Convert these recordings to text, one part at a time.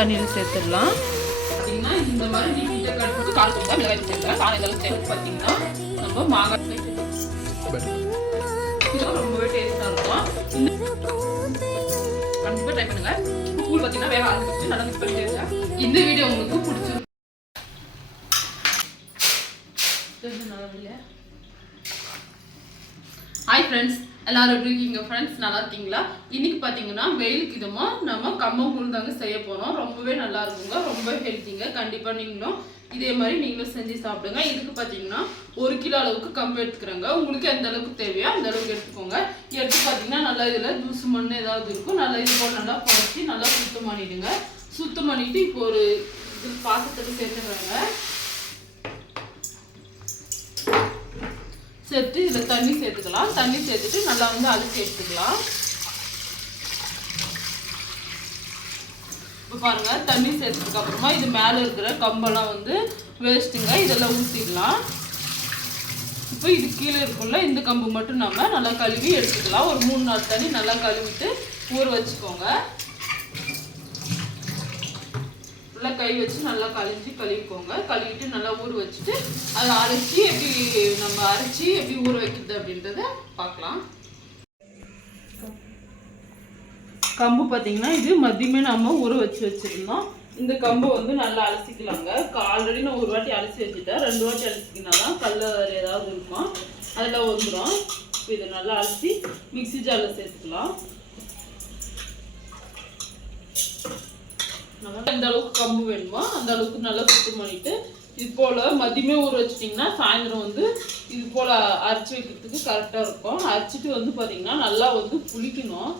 தண்ணியில் சேர்த்துடலாம். பார்த்தீங்கன்னா இந்த மாதிரி நீட்டாக கட்டுறதுக்கு கால் கொடுத்தா மிளகாய் சேர்த்துக்கலாம். காலை அளவுக்கு சேர்த்து பார்த்தீங்கன்னா நம்ம மாங்காய் ரொம்பவே டேஸ்ட்டாக இருக்கும். கண்டிப்பாக ட்ரை பண்ணுங்க. கூழ் பார்த்தீங்கன்னா வேக ஆரம்பிச்சு நல்லா மிக்ஸ் பண்ணி இருக்கேன். இந்த வீடியோ உங்களுக்கு பிடிச்சிருக்கு. ஹாய் ஃப்ரெண்ட்ஸ், எல்லாரும் எப்படி இருக்கீங்க ஃப்ரெண்ட்ஸ்? நல்லா இருக்கீங்களா? இன்னைக்கு பார்த்தீங்கன்னா வெயிலுக்கு இதுமா நம்ம கம்மங்கூழ் தாங்க செய்ய போகிறோம். ரொம்பவே நல்லா இருக்குங்க, ரொம்ப ஹெல்த்திங்க. கண்டிப்பாக நீங்களும் இதே மாதிரி நீங்களும் செஞ்சு சாப்பிடுங்க. இதுக்கு பார்த்தீங்கன்னா 1 கிலோ அளவுக்கு கம்பு எடுத்துக்கிறேங்க. உங்களுக்கு எந்த அளவுக்கு தேவையோ அந்த அளவுக்கு எடுத்துக்கோங்க. எடுத்து பார்த்தீங்கன்னா நல்லா இதில் தூசு மண் ஏதாவது இருக்கும், நல்லா இது போல் நல்லா புடச்சி நல்லா சுத்தம் பண்ணிவிடுங்க. சுத்தம் பண்ணிவிட்டு இப்போ ஒரு இது பாத்திரத்துக்கு சேர்த்துக்கிறாங்க. சேர்த்து இதில் தண்ணி சேர்த்துக்கலாம். தண்ணி சேர்த்துட்டு நல்லா வந்து அலசி எடுத்துக்கலாம். இப்போ பாருங்கள், தண்ணி சேர்த்ததுக்கு அப்புறமா இது மேலே இருக்கிற கம்பெல்லாம் வந்து வேஸ்ட்டுங்க, இதெல்லாம் ஊற்றிடலாம். இப்போ இது கீழே இருக்குள்ள இந்த கம்பு மட்டும் நம்ம நல்லா கழுவி எடுத்துக்கலாம். ஒரு 3 நாள் தண்ணி நல்லா கழுவிட்டு ஊற வச்சுக்கோங்க. நல்லா கை வச்சு நல்லா கழுவிக்கோங்க. கழுவிட்டு நல்லா ஊற வச்சுட்டு அதை அரைச்சி எப்படி ஊற வைக்கிறது அப்படின்றத பார்க்கலாம். கம்பு பார்த்தீங்கன்னா இது மதியமே நம்ம ஊற வச்சுருந்தோம். இந்த கம்பை வந்து நல்லா அலசிக்கலாங்க. ஆல்ரெடி நான் ஒரு வாட்டி அலசி வச்சுட்டேன். 2 வாட்டி அலசிக்கினா தான் கல்ல ஏதாவது இருக்கும் அதெல்லாம் வந்துடும். இப்போ இதை நல்லா அலசி மிக்ஸி ஜாரில் சேர்த்துக்கலாம். எந்த அளவுக்கு கம்பு வேணுமோ அந்த அளவுக்கு நல்லா சுத்தம் பண்ணிட்டு இது போல் மதியமே ஊற வச்சிட்டிங்கன்னா சாயந்தரம் வந்து இது போல் அரைச்சி வைக்கிறதுக்கு கரெக்டாக இருக்கும். அரைச்சிட்டு வந்து பார்த்தீங்கன்னா நல்லா வந்து புளிக்கணும்.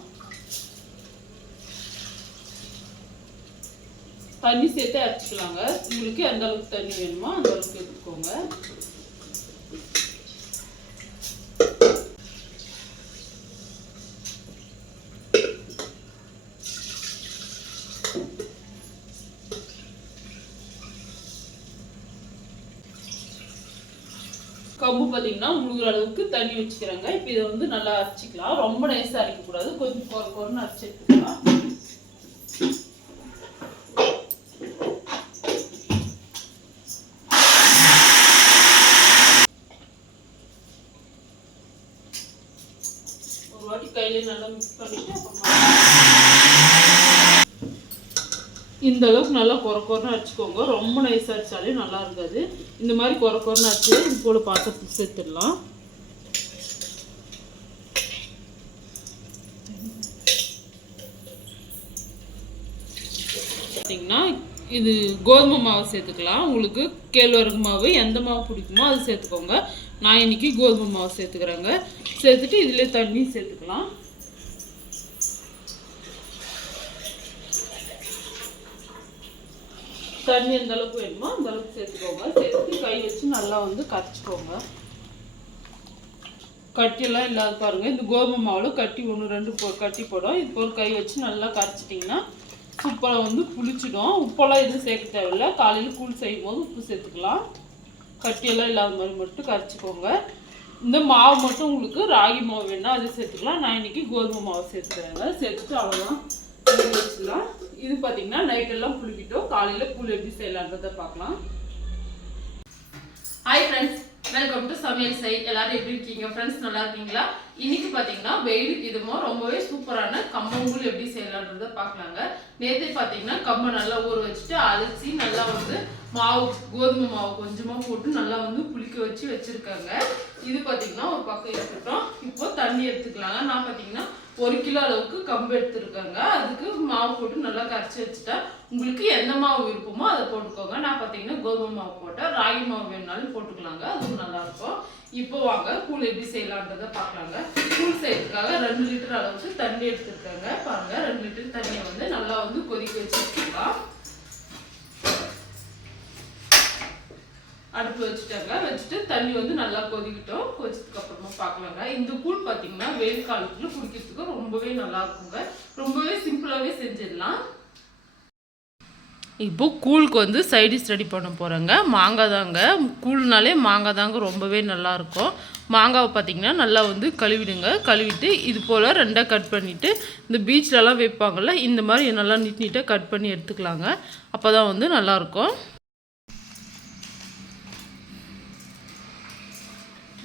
தண்ணி சேர்த்து அரைச்சிக்கலாங்க. உங்களுக்கு எந்த அளவுக்கு தண்ணி வேணுமோ அந்த அளவுக்கு எடுத்துக்கோங்க. கம்பு பார்த்தீங்கன்னா முழுகிற அளவுக்கு தண்ணி வச்சுக்கிறாங்க. இப்போ இதை வந்து நல்லா அரைச்சிக்கலாம். ரொம்ப நைஸாக அரைக்கக்கூடாது, கொஞ்சம் கொரன்னு அரைச்சி எடுத்துக்கலாம். ஒரு வாட்டி கையில நல்லா மிக்ஸ் பண்ணிட்டு இந்த அளவுக்கு நல்லா கொரன்னு அரைச்சிக்கோங்க. ரொம்ப நைஸாக அரைச்சாலே நல்லா இருக்காது. இந்த மாதிரி கொரன்னு அரைச்சி இது போல் பாத்திரத்துக்கு சேர்த்துடலாம். பார்த்தீங்கன்னா இது கோதுமை மாவு சேர்த்துக்கலாம். உங்களுக்கு கேழ்வரகு மாவு எந்த மாவு பிடிக்குமோ அது சேர்த்துக்கோங்க. நான் இன்னைக்கு கோதுமை மாவு சேர்த்துக்கிறேங்க. சேர்த்துட்டு இதிலே தண்ணி சேர்த்துக்கலாம். தண்ணி எந்த அளவுக்கு வேணுமோ அந்த அளவுக்கு சேர்த்துக்கோங்க. சேர்த்துட்டு கை வச்சு நல்லா வந்து கரைச்சிக்கோங்க. கட்டியெல்லாம் இல்லாத பாருங்கள். இந்த கோதுமை மாவில் கட்டி 1-2 கட்டி போடும். இது போல் கை வச்சு நல்லா கரைச்சிட்டிங்கன்னா சூப்பராக வந்து புளிச்சிடும். உப்பெல்லாம் எதுவும் சேர்க்க தேவையில்லை. காலையில் கூழ் செய்யும் போது உப்பு சேர்த்துக்கலாம். கட்டியெல்லாம் இல்லாத மாதிரி மட்டும் கரைச்சிக்கோங்க. இந்த மாவு மட்டும் உங்களுக்கு ராகி மாவு வேணுன்னா அது சேர்த்துக்கலாம். நான் இன்றைக்கி கோதுமை மாவு சேர்த்துக்கிறேங்க. சேர்த்துட்டு அவ்வளோதான் வச்சுக்கலாம். இது பார்த்தீங்கன்னா நைட்டெல்லாம் புளிக்கிட்டோம். காலையில் கூழ் எப்படி செய்யலான்றதை பார்க்கலாம். ஹாய் ஃப்ரெண்ட்ஸ், வெல்கம் டு சமையல் செய். எல்லாரும் எப்படி இருக்கீங்க ஃப்ரெண்ட்ஸ்? நல்லா இருக்கீங்களா? இன்னைக்கு பார்த்தீங்கன்னா வெயிலுக்கு இதுமோ ரொம்பவே சூப்பரான கம்பங்கூழ் எப்படி செய்யலான்றதை பார்க்கலாங்க. நேற்று பார்த்தீங்கன்னா கம்பை நல்லா ஊற வச்சுட்டு அரைச்சி நல்லா வந்து மாவு கோதுமை மாவு கொஞ்சமாக போட்டு நல்லா வந்து புளிக்க வச்சுருக்காங்க. இது பார்த்தீங்கன்னா ஒரு பக்கம் இருக்கட்டும். இப்போ தண்ணி எடுத்துக்கலாங்க. நான் பார்த்தீங்கன்னா 1 கிலோ அளவுக்கு கம்பு எடுத்துருக்காங்க. அதுக்கு மாவு போட்டு நல்லா கரைச்சி வச்சுட்டா உங்களுக்கு எந்த மாவு விருப்பமோ அதை போட்டுக்கோங்க. நான் பார்த்தீங்கன்னா கோதுமை மாவு போட்டேன். ராகி மாவு வேணுனாலும் போட்டுக்கலாங்க, அதுவும் நல்லாயிருக்கும். இப்போ வாங்க கூழ் எப்படி செய்யலான்றதை பார்க்கலாங்க. கூழ் செய்யறதுக்காக 2 லிட்டர் அளவுக்கு தண்ணி எடுத்துருக்காங்க. பாருங்க, 2 லிட்டர் தண்ணியை வந்து நல்லா வந்து கொதிக்க வச்சுக்கலாம். அடுப்பு வச்சுட்டு தண்ணி வந்து நல்லா கொதிக்கிட்டோம். கொதிச்சதுக்கு அப்புறமா பார்க்கலாங்க. இந்த கூழ் பார்த்தீங்கன்னா வெயில் காலத்துல குடிக்கிறதுக்கு ரொம்பவே நல்லா இருக்குங்க. ரொம்பவே சிம்பிளாகவே செஞ்சிடலாம். இப்போ கூழுக்கு வந்து சைடிஷ் ரெடி பண்ண போகிறேங்க. மாங்காய் தாங்க. கூழ்னாலே மாங்காய் தாங்க ரொம்பவே நல்லாயிருக்கும். மாங்காவை பார்த்திங்கன்னா நல்லா வந்து கழுவிடுங்க. கழுவிட்டு இது போல் 2ஆக கட் பண்ணிவிட்டு இந்த பீச்லலாம் வைப்பாங்கள்ல இந்த மாதிரி நல்லா நீட்டாக கட் பண்ணி எடுத்துக்கலாங்க. அப்போ தான் வந்து நல்லாயிருக்கும்.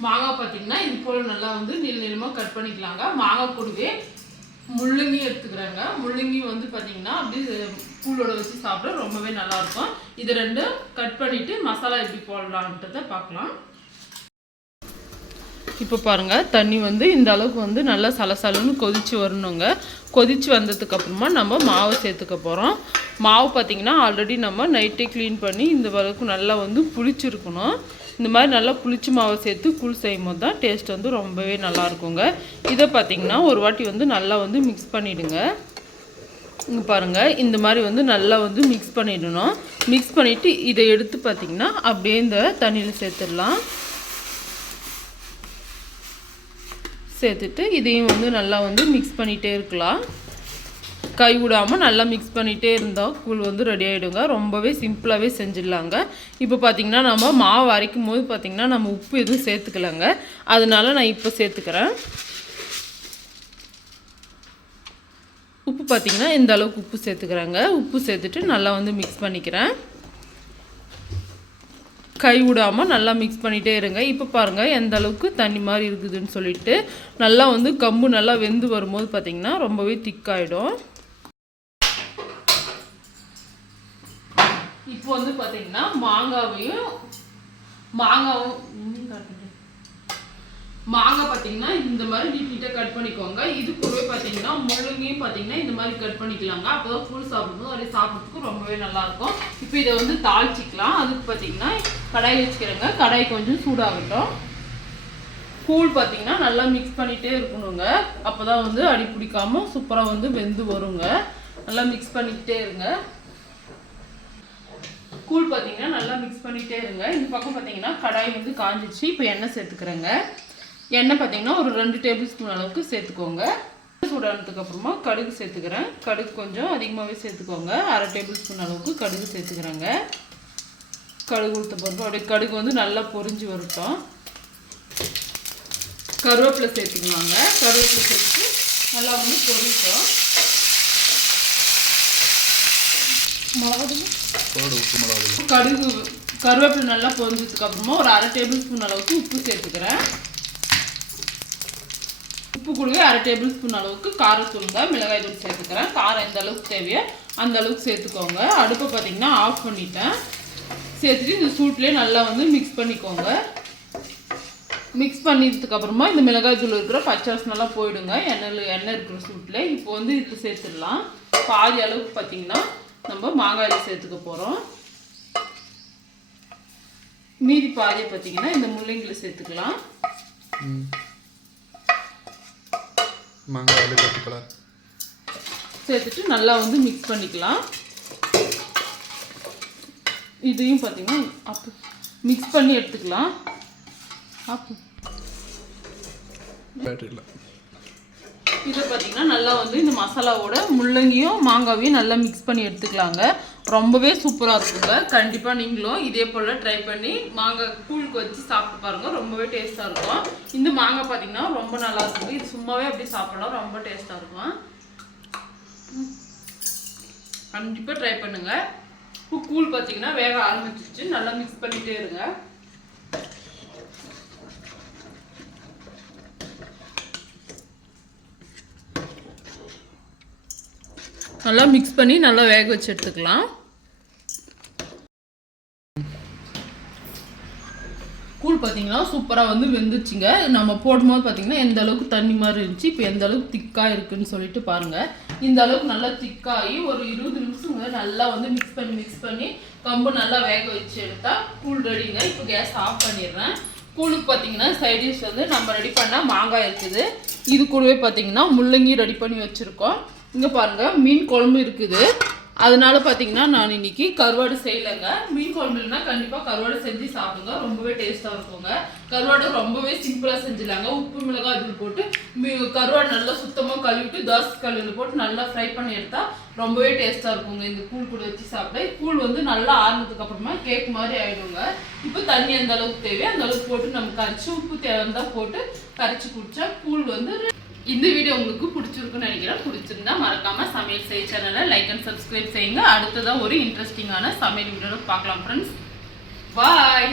மாங்காய் பார்த்திங்கன்னா இது போல் நல்லா வந்து நீளமாக கட் பண்ணிக்கலாங்க. மாங்காய் கூடவே முள்ளங்கி எடுத்துக்கிறாங்க. முள்ளங்கி வந்து பார்த்திங்கன்னா அப்படியே கூழோட வச்சு சாப்பிட ரொம்பவே நல்லாயிருக்கும். இது 2 கட் பண்ணிவிட்டு மசாலா எப்படி போடலான்றதை பார்க்கலாம். இப்போ பாருங்கள், தண்ணி வந்து இந்த அளவுக்கு வந்து நல்லா சலசலன்னு கொதித்து வரணுங்க. கொதித்து வந்ததுக்கப்புறமா நம்ம மாவு சேர்த்துக்க போகிறோம். மாவு பார்த்திங்கன்னா ஆல்ரெடி நம்ம நைட்டே க்ளீன் பண்ணி இந்த அளவுக்கு நல்லா வந்து புளிச்சிருக்கணும். இந்த மாதிரி நல்லா புளிச்சு மாவை சேர்த்து கூழ் செய்யும் போது தான் டேஸ்ட் வந்து ரொம்பவே நல்லாயிருக்குங்க. இதை பார்த்திங்கன்னா ஒரு வாட்டி வந்து நல்லா வந்து மிக்ஸ் பண்ணிவிடுங்க. இங்கே பாருங்கள், இந்த மாதிரி வந்து நல்லா வந்து மிக்ஸ் பண்ணிடணும். மிக்ஸ் பண்ணிவிட்டு இதை எடுத்து பார்த்திங்கன்னா அப்படியே இந்த தண்ணியில் சேர்த்துடலாம். சேர்த்துட்டு இதையும் வந்து நல்லா வந்து மிக்ஸ் பண்ணிகிட்டே இருக்கலாம். கை விடாமல் நல்லா மிக்ஸ் பண்ணிகிட்டே இருந்தால் கூழ் வந்து ரெடி ஆகிடுங்க. ரொம்பவே சிம்பிளாகவே செஞ்சிடலாங்க. இப்போ பார்த்திங்கன்னா நம்ம மாவு அரைக்கும் போது பார்த்திங்கன்னா நம்ம உப்பு எதுவும் சேர்த்துக்கலாங்க. அதனால நான் இப்போ சேர்த்துக்கிறேன். உப்பு பார்த்திங்கன்னா இந்த அளவுக்கு உப்பு சேர்த்துக்கிறேங்க. உப்பு சேர்த்துட்டு நல்லா வந்து மிக்ஸ் பண்ணிக்கிறேன். கை விடாமல் நல்லா மிக்ஸ் பண்ணிகிட்டே இருங்க. இப்போ பாருங்கள் எந்த அளவுக்கு தண்ணி மாதிரி இருக்குதுன்னு சொல்லிட்டு நல்லா வந்து கம்பு நல்லா வெந்து வரும்போது பார்த்திங்கன்னா ரொம்பவே திக்காயிடும். இப்போ வந்து பார்த்திங்கன்னா மாங்காய் பார்த்திங்கன்னா இந்த மாதிரி நீட்டாக கட் பண்ணிக்கோங்க. இது கூடவே பார்த்திங்கன்னா முள்ளங்கியும் பார்த்திங்கன்னா இந்த மாதிரி கட் பண்ணிக்கலாங்க. அப்போ தான் கூழ் சாப்பிடும்போது அப்படியே சாப்பிட்றதுக்கு ரொம்பவே நல்லாயிருக்கும். இப்போ இதை வந்து தாளிச்சிக்கலாம். அதுக்கு பார்த்திங்கன்னா கடாய் வச்சுக்கிறேங்க. கடாய் கொஞ்சம் சூடாகட்டும். கூழ் பார்த்திங்கன்னா நல்லா மிக்ஸ் பண்ணிகிட்டே இருக்கணுங்க. அப்போ தான் வந்து அடி பிடிக்காமல் சூப்பராக வந்து வெந்து வருங்க. நல்லா மிக்ஸ் பண்ணிக்கிட்டே இருங்க. கூழ் பார்த்திங்கன்னா நல்லா மிக்ஸ் பண்ணிகிட்டே இருங்க. இந்த பக்கம் பார்த்திங்கன்னா கடாய் வந்து காஞ்சிச்சு. இப்போ எண்ணெய் சேர்த்துக்கிறேங்க. எண்ணெய் பார்த்திங்கன்னா ஒரு 2 டேபிள் ஸ்பூன் அளவுக்கு சேர்த்துக்கோங்க. சூடானதுக்கப்புறமா கடுகு சேர்த்துக்கிறேன். கடுகு கொஞ்சம் அதிகமாகவே சேர்த்துக்கோங்க. 1/2 டேபிள் ஸ்பூன் அளவுக்கு கடுகு சேர்த்துக்கிறேங்க. கடுகு ஊற்ற போகிறோம். அப்படியே கடுகு வந்து நல்லா பொரிஞ்சு வரட்டும். கருவேப்பிலை சேர்த்துக்கலாங்க. கருவேப்பிலை சேர்த்து நல்லா வந்து பொரிட்டோம். கருவேப்பிலை நல்லா பொரிஞ்சதுக்கு அப்புறமா ஒரு 1/2 டேபிள் ஸ்பூன் அளவுக்கு உப்பு சேர்த்துக்கிறேன். உப்பு கூடவே 1/2 டேபிள் ஸ்பூன் அளவுக்கு காரத்தூளுங்க, மிளகாய் தூள் சேர்த்துக்கிறேன். காரம் எந்த அளவுக்கு தேவையோ அந்த அளவுக்கு சேர்த்துக்கோங்க. அடுப்பை பார்த்திங்கன்னா ஆஃப் பண்ணிட்டேன். சேர்த்துட்டு இந்த சூட்லேயே நல்லா வந்து மிக்ஸ் பண்ணிக்கோங்க. மிக்ஸ் பண்ணிட்டதுக்கு அப்புறமா இந்த மிளகாய் தூள் இருக்கிற பச்சை வாசனைலாம் போயிடுங்க. எண்ணெய் இருக்கிற சூட்டில் இப்போ வந்து இதில் சேர்த்துடலாம். பாதி அளவுக்கு பார்த்திங்கன்னா நம்ம மாங்காயில் சேர்த்துக்க போகிறோம். மீதி பாதியை பார்த்திங்கன்னா இந்த முள்ளங்கியில் சேர்த்துக்கலாம். மாங்காயில் சேர்த்துக்கலாம். சேர்த்துட்டு நல்லா வந்து மிக்ஸ் பண்ணிக்கலாம். இதையும் பார்த்திங்கன்னா அப்போ மிக்ஸ் பண்ணி எடுத்துக்கலாம். அப்போ இதை பார்த்திங்கன்னா நல்லா வந்து இந்த மசாலாவோட முள்ளங்கியும் மாங்காவையும் நல்லா மிக்ஸ் பண்ணி எடுத்துக்கலாங்க. ரொம்பவே சூப்பராக இருக்குங்க. கண்டிப்பாக நீங்களும் இதே போல் ட்ரை பண்ணி மாங்காய் கூழுக்கு வச்சு சாப்பிட்டு பாருங்கள். ரொம்பவே டேஸ்ட்டாக இருக்கும். இந்த மாங்காய் பார்த்திங்கன்னா ரொம்ப நல்லா இருக்குங்க. இது சும்மாவே அப்படி சாப்பிடலாம். ரொம்ப டேஸ்ட்டாக இருக்கும். கண்டிப்பாக ட்ரை பண்ணுங்கள். இப்போ கூழ் பார்த்திங்கன்னா வேக ஆரம்பிச்சிச்சு. நல்லா மிக்ஸ் பண்ணிகிட்டே இருங்க. நல்லா மிக்ஸ் பண்ணி நல்லா வேக வச்சு எடுத்துக்கலாம். கூழ் பார்த்தீங்கன்னா சூப்பராக வந்து வெந்துச்சுங்க. நம்ம போடும்போது பார்த்தீங்கன்னா எந்த அளவுக்கு தண்ணி மாதிரி இருந்துச்சு, இப்போ எந்த அளவுக்கு திக்காக இருக்குன்னு சொல்லிட்டு பாருங்கள். இந்த அளவுக்கு நல்லா திக்காகி ஒரு 20 நிமிஷங்க நல்லா வந்து மிக்ஸ் பண்ணி கம்பு நல்லா வேக வச்சு எடுத்தால் கூழ் ரெடிங்க. இப்போ கேஸ் ஆஃப் பண்ணிடுறேன். கூழுக்கு பார்த்தீங்கன்னா சைடிஷ் வந்து நம்ம ரெடி பண்ணால் மாங்காய் இருக்குது. இது கூடவே பார்த்தீங்கன்னா முள்ளங்கி ரெடி பண்ணி வச்சுருக்கோம். இங்கே பாருங்கள் மீன் குழம்பு இருக்குது. அதனால பார்த்தீங்கன்னா நான் இன்னைக்கு கருவாடு செய்யலைங்க. மீன் குழம்பு இல்லைன்னா கண்டிப்பாக கருவாடு செஞ்சு சாப்பிடுங்க. ரொம்பவே டேஸ்ட்டாக இருக்குங்க. கருவாடு ரொம்பவே சிம்பிளாக செஞ்சிடலாங்க. உப்பு மிளகாய் தூள் போட்டு கருவாடு நல்லா சுத்தமாக கழுவிட்டு தோசை கல்லில் போட்டு நல்லா ஃப்ரை பண்ணி எடுத்தா ரொம்பவே டேஸ்ட்டாக இருக்குங்க. இந்த கூழ் கூட வச்சு சாப்பிட கூழ் வந்து நல்லா ஆறுனதுக்கு அப்புறமா கேக் மாதிரி ஆயிடுங்க. இப்போ தண்ணி அந்த அளவுக்கு தேவையோ அந்த அளவுக்கு போட்டு நம்ம கரைச்சி உப்பு தேவையா போட்டு கரைச்சி குடிச்சா கூழ் வந்து. இந்த வீடியோ உங்களுக்கு பிடிச்சிருக்குன்னு நினைக்கிறேன். பிடிச்சிருந்தா மறக்காம சமையல் செய் சேனலை லைக் அண்ட் சப்ஸ்கிரைப் செய்யுங்க. அடுத்ததான் ஒரு இன்ட்ரெஸ்டிங்கான சமையல் வீடியோவில் பார்க்கலாம் ஃப்ரெண்ட்ஸ். பாய்.